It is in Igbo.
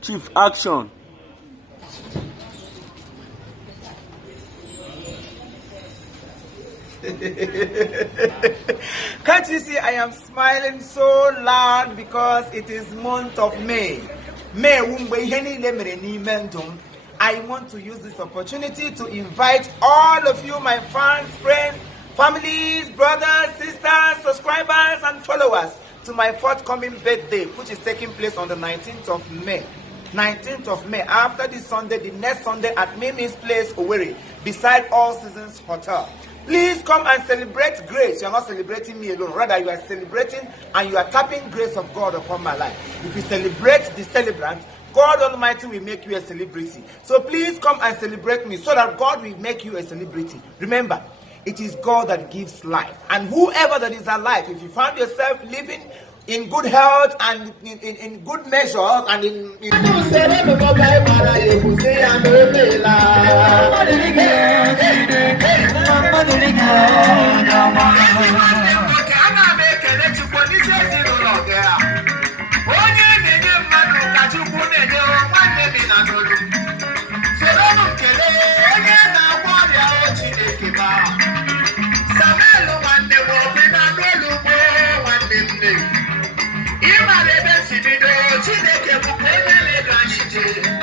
Chief, action. Can't you see I am smiling so loud because it is month of May? I want to use this opportunity to invite all of you, my fans, friends, families, brothers, sisters, subscribers, and followers to my forthcoming birthday, which is taking place on the 19th of May. 19th of May, after this Sunday, the next Sunday at Mimi's Place, Owerri, beside All Seasons Hotel. Please come and celebrate grace. You are not celebrating me alone. Rather, you are celebrating and you are tapping grace of God upon my life. If you celebrate the celebrant, God Almighty will make you a celebrity. So please come and celebrate me so that God will make you a celebrity. Remember, it is God that gives life. And whoever that is alive, if you find yourself living in good health and in good measure and in Chineke bụ onye na-ego achịche